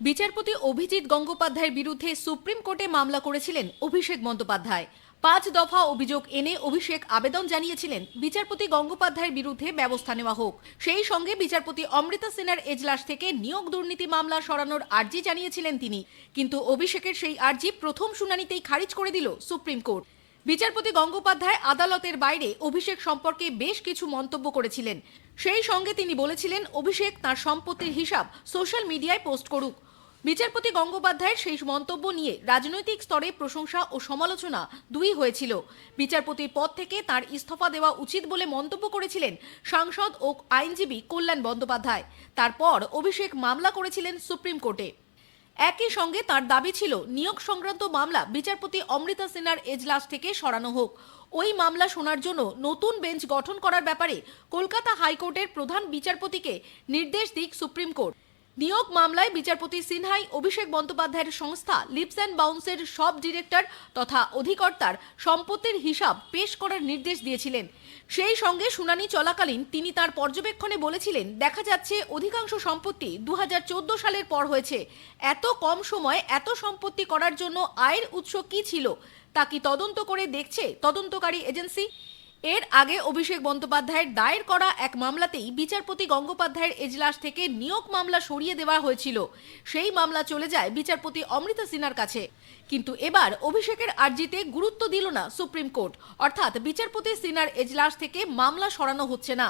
বিচারপতি অভিজিৎ গঙ্গোপাধ্যায়ের বিরুদ্ধে সুপ্রিম কোর্টে মামলা করেছিলেন অভিষেক বন্দ্যোপাধ্যায়। ৫ দফা অভিযোগ এনে অভিষেক আবেদন জানিয়েছিলেন বিচারপতি গঙ্গোপাধ্যায়ের বিরুদ্ধে ব্যবস্থা নেওয়া হোক। সেই সঙ্গে বিচারপতি অমৃতা সিনহার এজলাস থেকে নিয়োগ দুর্নীতি মামলা সরানোর আর্জি জানিয়েছিলেন তিনি। কিন্তু অভিষেকের সেই আর্জি প্রথম শুনানিতেই খারিজ করে দিল সুপ্রিম কোর্ট। বিচারপতি গঙ্গোপাধ্যায় আদালতের বাইরে অভিষেক সম্পর্কে বেশ কিছু মন্তব্য করেছিলেন। সেই সঙ্গে তিনি বলেছিলেন অভিষেক তার সম্পত্তির হিসাব সোশ্যাল মিডিয়ায় পোস্ট করুক। বিচারপতি গঙ্গোপাধ্যায়ের সেই মন্তব্য নিয়ে রাজনৈতিক স্তরে প্রশংসা ও সমালোচনা দুই হয়েছিল। বিচারপতির পদ থেকে তার ইস্তফা দেওয়া উচিত বলে মন্তব্য করেছিলেন সাংসদ ও আইনজীবী কল্যাণ বন্দ্যোপাধ্যায়। তারপর অভিষেক মামলা করেছিলেন সুপ্রিম কোর্টে। একই সঙ্গে তার দাবি ছিল নিয়োগ সংক্রান্ত মামলা বিচারপতি অমৃতা সিনহার এজলাস থেকে সরানো হোক। ওই মামলা শোনার জন্য নতুন বেঞ্চ গঠন করার ব্যাপারে কলকাতা হাইকোর্টের প্রধান বিচারপতিকে নির্দেশ দিক সুপ্রিম কোর্ট। নিয়োগ মামলায় বিচারপতি সিনহাই অভিষেক বন্দ্যোপাধ্যায়ের সংস্থা লিপস অ্যান্ড বাউন্সের সব ডিরেক্টর তথা অধিকর্তার সম্পত্তির হিসাব পেশ করার নির্দেশ দিয়েছিলেন। সেই সঙ্গে শুনানি চলাকালীন তিনি তার পর্যবেক্ষণে বলেছিলেন, দেখা যাচ্ছে অধিকাংশ সম্পত্তি 2014 সালের পর হয়েছে। এত কম সময় এত সম্পত্তি করার জন্য আয়ের উৎস কি ছিল তা কি তদন্ত করে দেখছে তদন্তকারী এজেন্সি? এর আগে অভিষেক বন্দ্যোপাধ্যায়ের দায়ের করা এক মামলাতেই বিচারপতি গঙ্গোপাধ্যায়ের এজলাস থেকে নিয়োগ মামলা সরিয়ে দেওয়া হয়েছিল। সেই মামলা চলে যায় বিচারপতি অমৃতা সিনহার কাছে। কিন্তু এবার অভিষেকের আর্জিতে গুরুত্ব দিল না সুপ্রিম কোর্ট, অর্থাৎ বিচারপতি সিনহার এজলাস থেকে মামলা সরানো হচ্ছে না।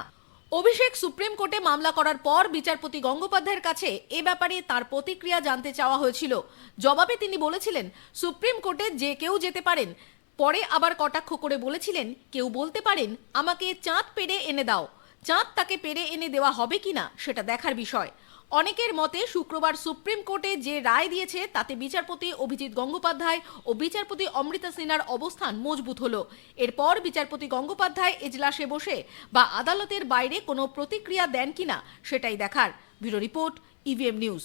অভিষেক সুপ্রিম কোর্টে মামলা করার পর বিচারপতি গঙ্গোপাধ্যায়ের কাছে এ ব্যাপারে তার প্রতিক্রিয়া জানতে চাওয়া হয়েছিল। জবাবে তিনি বলেছিলেন, সুপ্রিম কোর্টে যে কেউ যেতে পারেন। পরে আবার কটাক্ষ করে বলেছিলেন, কেউ বলতে পারেন আমাকে চাঁদ পেড়ে এনে দাও, চাঁদ তাকে পেড়ে এনে দেওয়া হবে কিনা সেটা দেখার বিষয়। অনেকের মতে শুক্রবার সুপ্রিম কোর্টে যে রায় দিয়েছে তাতে বিচারপতি অভিজিৎ গঙ্গোপাধ্যায় ও বিচারপতি অমৃতা সিনহার অবস্থান মজবুত হলো। এরপর বিচারপতি গঙ্গোপাধ্যায় এজলাসে বসে বা আদালতের বাইরে কোনো প্রতিক্রিয়া দেন কিনা সেটাই দেখার। Bureau report, EVM news.